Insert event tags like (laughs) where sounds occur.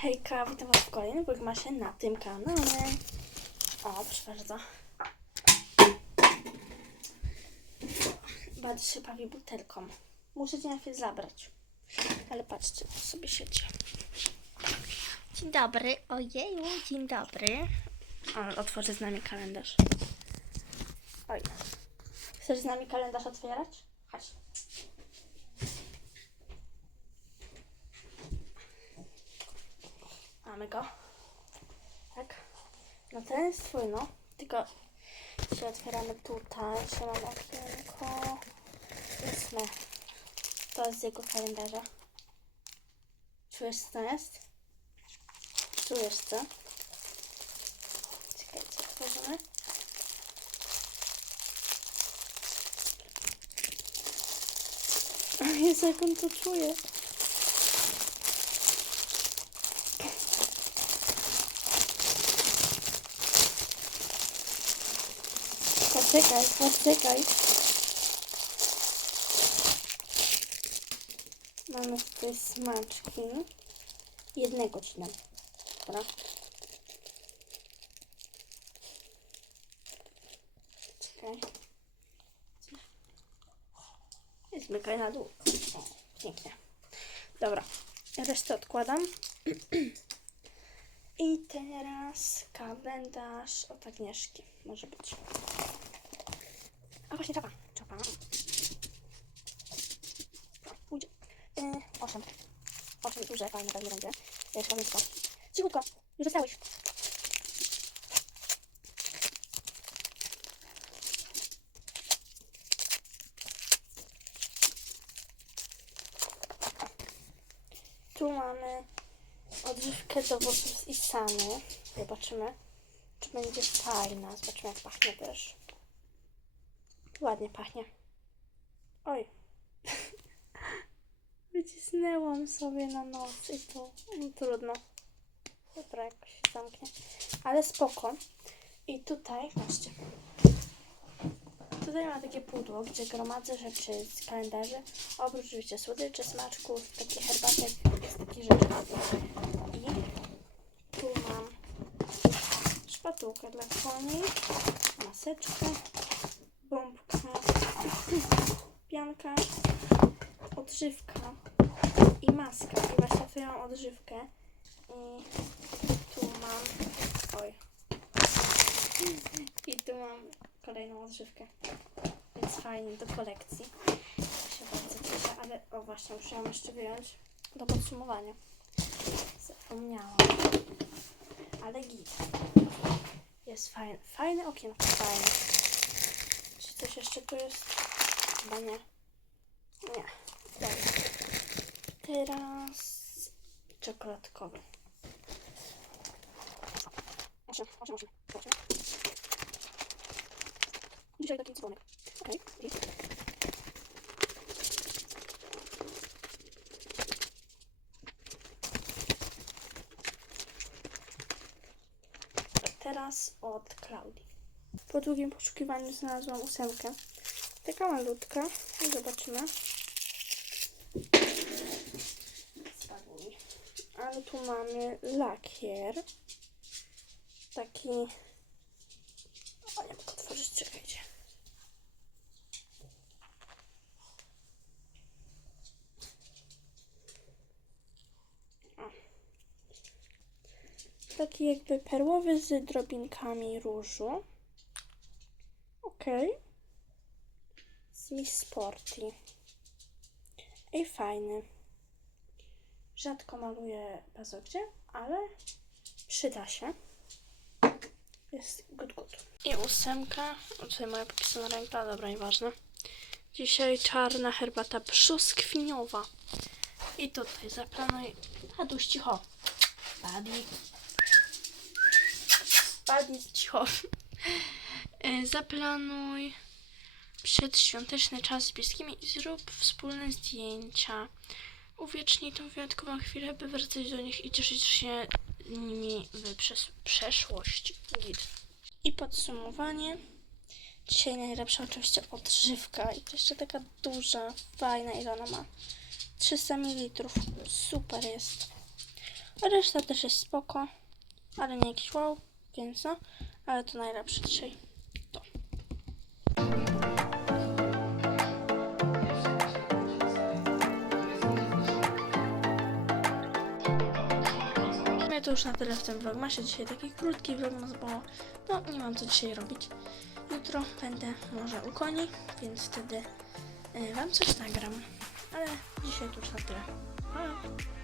Hejka, witam was w kolejnym Bugmasie na tym kanale. O, proszę bardzo. Bardzo się bawi butelką. Muszę cię najpierw zabrać. Ale patrzcie, sobie siedzi. Dzień dobry, ojeju, dzień dobry. O, otworzę z nami kalendarz. Oj. Chcesz z nami kalendarz otwierać? Chodź. Go. Tak. No ten jest twój, no. Tylko się otwieramy tutaj. Się mam okienko. Ósme. To jest z jego kalendarza. Czujesz co jest? Czujesz co? Czekajcie, otworzymy. (laughs) Jezu, jak on to czuje. Poczekaj, poczekaj. Mamy tutaj smaczki. Jednego ci dam. Dobra. Czekaj. Zmykaj na dół. O, pięknie. Dobra. Resztę odkładam. (clears throat) I teraz kalendarz od Agnieszki. Może być. A właśnie czapa. Czapa. Pójdzie. Yy, osiem. Osiem duże, fajne pewnie będzie. Jeszcze blisko. Cichutko. Już dostałeś. Tu mamy odżywkę do włosów z Isany. Zobaczymy, czy będzie fajna. Zobaczymy, jak pachnie też. Ładnie pachnie. Oj. (laughs) Wycisnęłam sobie na nos i to no, trudno. Dobra, jakoś się zamknie. Ale spoko. I tutaj, patrzcie. Tutaj ma takie pudło, gdzie gromadzę rzeczy z kalendarzy. Oprócz oczywiście słodyczy, smaczków, takich herbatek, takich rzeczy. I tu mam szpatułkę dla koni, maseczkę, bombkę, pianka, odżywka i maska. I właśnie tu mam odżywkę. I tu mam... Oj. I tu mam kolejną odżywkę. Więc fajnie do kolekcji. Się bardzo cieszę, ale o właśnie, musiałam jeszcze wyjąć do podsumowania. Zapomniałam. Ale git. Jest fajne. Fajne okienko, fajne. Czy coś jeszcze tu jest? Chyba nie. Nie. Dobra. Teraz czekoladkowy. Osiem, osiem, osiem. Osiem. Dzisiaj taki dzwonek. Okej. Okay. Teraz od Klaudii. Po długim poszukiwaniu znalazłam ósemkę. Taka malutka. Zobaczymy. Ale tu mamy lakier. Taki... O, nie mogę otworzyć, czekajcie. Taki jakby perłowy z drobinkami różu. Okej. Z Miss Sporty. I fajny. Rzadko maluję paznokcie, ale przyda się. Jest good, good. I ósemka. O, tutaj moja popisana ręka, dobra, nieważne. Dzisiaj czarna herbata brzoskwiniowa. I tutaj zaplanuj... Aduś, cicho. Buddy. Buddy, cicho. (laughs) E, Zaplanuj przedświąteczny czas z bliskimi i zrób wspólne zdjęcia. Uwiecznij tą wyjątkową chwilę, by wracać do nich i cieszyć się nimi w przes- przeszłości. Git. I podsumowanie. Dzisiaj najlepsza oczywiście odżywka i to jeszcze taka duża, fajna, ile ona ma? 300 ml. Super jest. Reszta też jest spoko, ale nie jakiś wow, więc no, ale to najlepsze dzisiaj. Ja to już na tyle w tym vlogmasie. Dzisiaj taki krótki vlogmas, bo no, nie mam co dzisiaj robić. Jutro będę może u koni, więc wtedy y, wam coś nagram. Ale dzisiaj to już na tyle. Pa!